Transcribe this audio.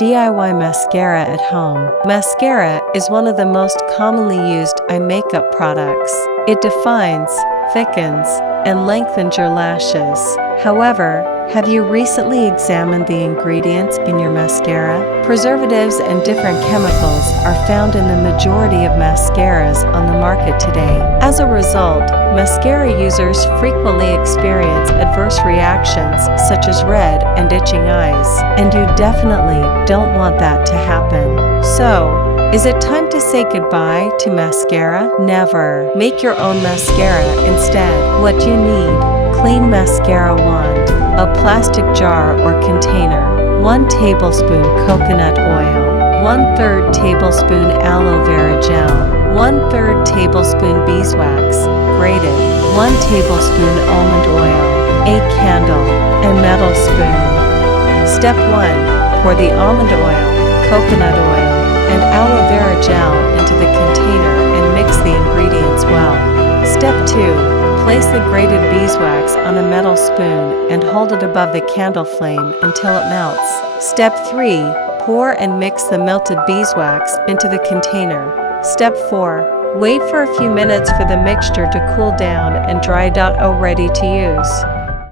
DIY mascara at home. Mascara is one of the most commonly used eye makeup products. It defines, thickens, and lengthens your lashes. However, have you recently examined the ingredients in your mascara? Preservatives and different chemicals are found in the majority of mascaras on the market today. As a result, mascara users frequently experience adverse reactions such as red and itching eyes, and you definitely don't want that to happen. So, is it time to say goodbye to mascara? Never. Make your own mascara instead. What you need: clean mascara wand, a plastic jar or container, 1 tablespoon coconut oil, 1/3 tablespoon aloe vera gel, 1/3 tablespoon beeswax, grated, 1 tablespoon almond oil, a candle, and metal spoon. Step 1. Pour the almond oil, coconut oil, and aloe vera gel into the container and mix the ingredients well. Step 2. Place the grated beeswax on a metal spoon and hold it above the candle flame until it melts. Step 3. Pour and mix the melted beeswax into the container. Step 4. Wait for a few minutes for the mixture to cool down and dry out, ready to use.